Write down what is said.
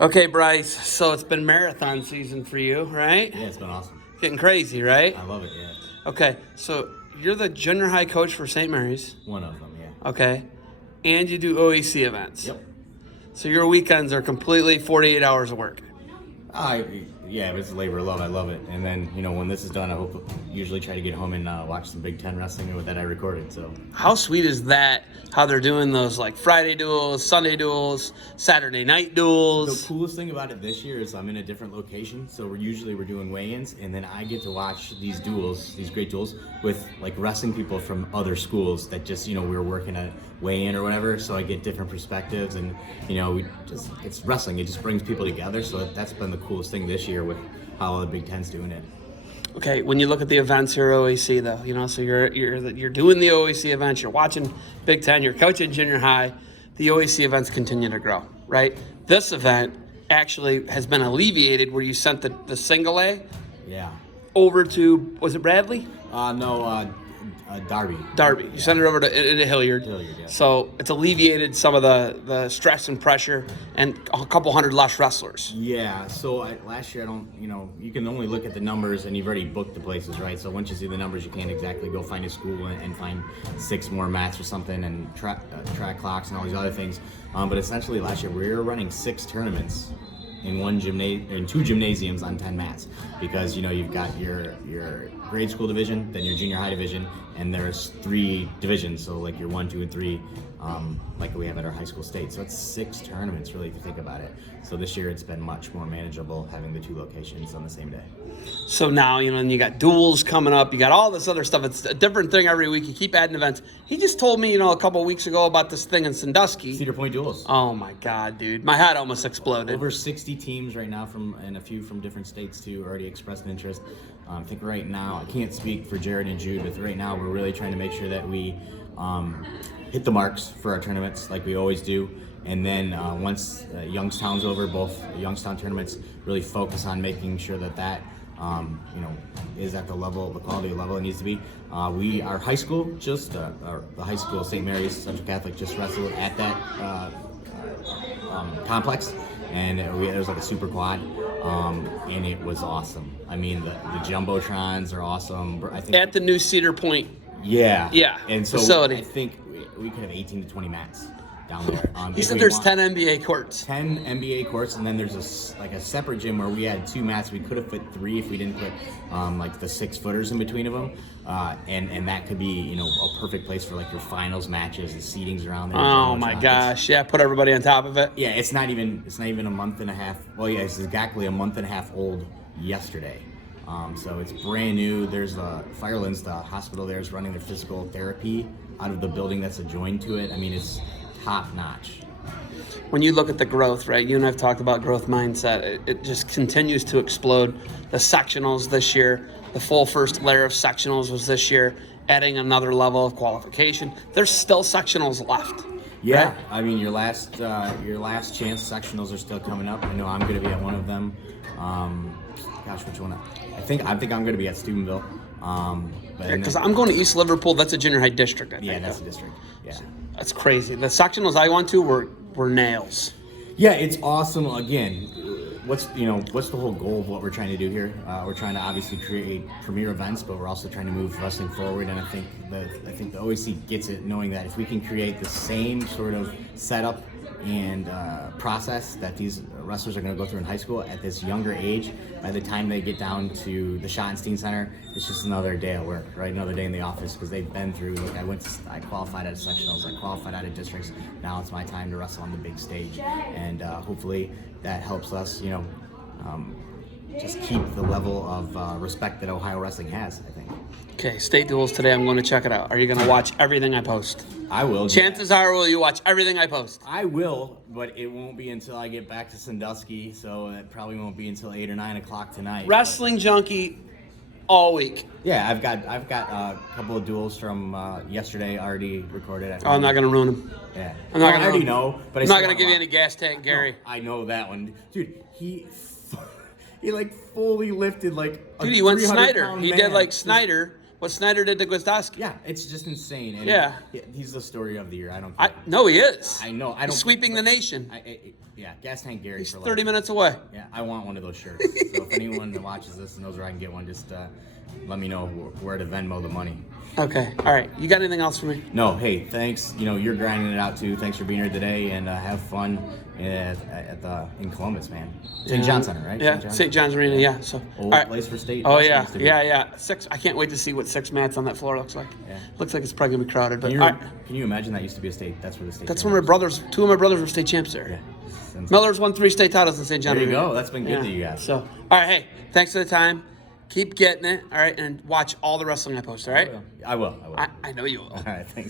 Okay, Bryce, so it's been marathon season for you, right? Yeah, it's been awesome. Getting crazy, right? I love it, yeah. Okay, so you're the junior high coach for St. Mary's, One of them, yeah. okay? And you do OAC events. Yep. So your weekends are completely 48 hours of work. Yeah, it's labor of love. I love it. And then, when this is done, I usually try to get home and watch some Big Ten wrestling with that I recorded. So How sweet is that, how they're doing those like Friday duels, Sunday duels, Saturday night duels? the coolest thing about it this year is I'm in a different location. So we're doing weigh-ins, and then I get to watch these duels, these great duels, with like wrestling people from other schools that just, we were working at weigh-in or whatever. So I get different perspectives, and it's wrestling. It just brings people together. So that's been the coolest thing this year with how the Big Ten's doing it. Okay, when you look at the events here at OAC, though, so you're doing the OAC events, you're watching Big Ten, you're coaching junior high, the OAC events continue to grow, right? This event actually has been alleviated where you sent the single A Yeah. over to, was it Bradley? Darby. Darby. You sent it over to Hilliard. Hilliard, yeah. So it's alleviated some of the stress and pressure and a couple hundred less wrestlers. Yeah, so last year, you can only look at the numbers and you've already booked the places, right? So once you see the numbers, you can't exactly go find a school and find 6 more mats or something and track clocks and all these other things. But essentially last year, we were running 6 tournaments in 2 gymnasiums on 10 mats, because you've got your grade school division, then your junior high division, and there's 3 divisions, so like your 1, 2, and 3, like we have at our high school state. So it's 6 tournaments, really, if you think about it. So this year it's been much more manageable having the 2 locations on the same day. So now, and you got duels coming up, you got all this other stuff. It's a different thing every week. You keep adding events. He just told me, a couple of weeks ago about this thing in Sandusky. Cedar Point duels. Oh my God, dude. My head almost exploded. Over 60 teams right now and a few from different states too already expressed an interest. I think right now, I can't speak for Jared and Jude, but right now we're really trying to make sure that we hit the marks for our tournaments like we always do. And then once Youngstown's over, both Youngstown tournaments really focus on making sure that is at the quality level it needs to be. Our high school, the high school, St. Mary's Central Catholic, just wrestled at that complex, and it was like a super quad, and it was awesome. I mean, the jumbotrons are awesome. I think at the new Cedar Point. Yeah. And so facility. I think we could have 18 to 20 mats down there. He said there's 10 NBA courts. 10 NBA courts, and then there's a separate gym where we had 2 mats. We could have put 3 if we didn't put like the 6-footers in between of them, and that could be a perfect place for like your finals matches. The seating's around there. Oh my gosh! Yeah, put everybody on top of it. Yeah, it's not even a month and a half. Well, yeah, it's exactly a month and a half old yesterday. So it's brand new. There's Firelands, the hospital there, is running their physical therapy out of the building that's adjoined to it. I mean, it's top notch. When you look at the growth, right? You and I've talked about growth mindset. It just continues to explode. The sectionals this year, the full first layer of sectionals was this year, adding another level of qualification. There's still sectionals left. Yeah, right? I mean, your last chance sectionals are still coming up. I know I'm going to be at one of them. Which one? I think I'm going to be at Steubenville. Because I'm going to East Liverpool. That's a junior high district, I think. Yeah, that's a district. Yeah. That's crazy. The sectionals I went to were nails. Yeah, it's awesome. Again, what's the whole goal of what we're trying to do here? We're trying to obviously create premier events, but we're also trying to move wrestling forward. And I think the OAC gets it, knowing that if we can create the same sort of setup and process that these wrestlers are going to go through in high school at this younger age, by the time they get down to the Schottenstein Center, it's just another day at work, right? Another day in the office, because they've been through. Look, I qualified out of sectionals, I qualified out of districts. Now it's my time to wrestle on the big stage, and hopefully that helps us, just keep the level of respect that Ohio wrestling has, I think. Okay, state duels today. I'm going to check it out. Are you going to watch everything I post? I will. Chances are, will you watch everything I post? I will, but it won't be until I get back to Sandusky, so it probably won't be until 8 or 9 o'clock tonight. Wrestling junkie all week. Yeah, I've got a couple of duels from yesterday already recorded. I'm not going to ruin them. Yeah, I already know, but I'm not going to give you any gas tank, Gary. No, I know that one, dude. He like fully lifted like. Dude, he went Snyder. man. He did like Snyder, what Snyder did to Gwiazdowski. Yeah, it's just insane. And Yeah. he's the story of the year. I don't care. No, he is. I know. I don't. He's sweeping the nation. Yeah, Gas Tank Gary. He's for 30 life. minutes away. Yeah, I want one of those shirts. So if anyone that watches this and knows where I can get one, just let me know where to Venmo the money. Okay. All right. You got anything else for me? No, hey, thanks. You're grinding it out too. Thanks for being here today, and have fun in Columbus, man. St. John Center, right? Yeah, St. John's Arena. Yeah. So Old place for state. Oh Wrestling yeah, used to be. yeah. Six. I can't wait to see what 6 mats on that floor looks like. Yeah. Looks like it's probably gonna be crowded. But Can you imagine that used to be a state? That's where the state. that's where two of my brothers were state champs there. Yeah. Miller's won 3 state titles in St. John. There you Arena. go. That's been good to you guys. So, all right, hey, thanks for the time. Keep getting it, all right, and watch all the wrestling I post, all right? I will. I know you will. All right, thanks.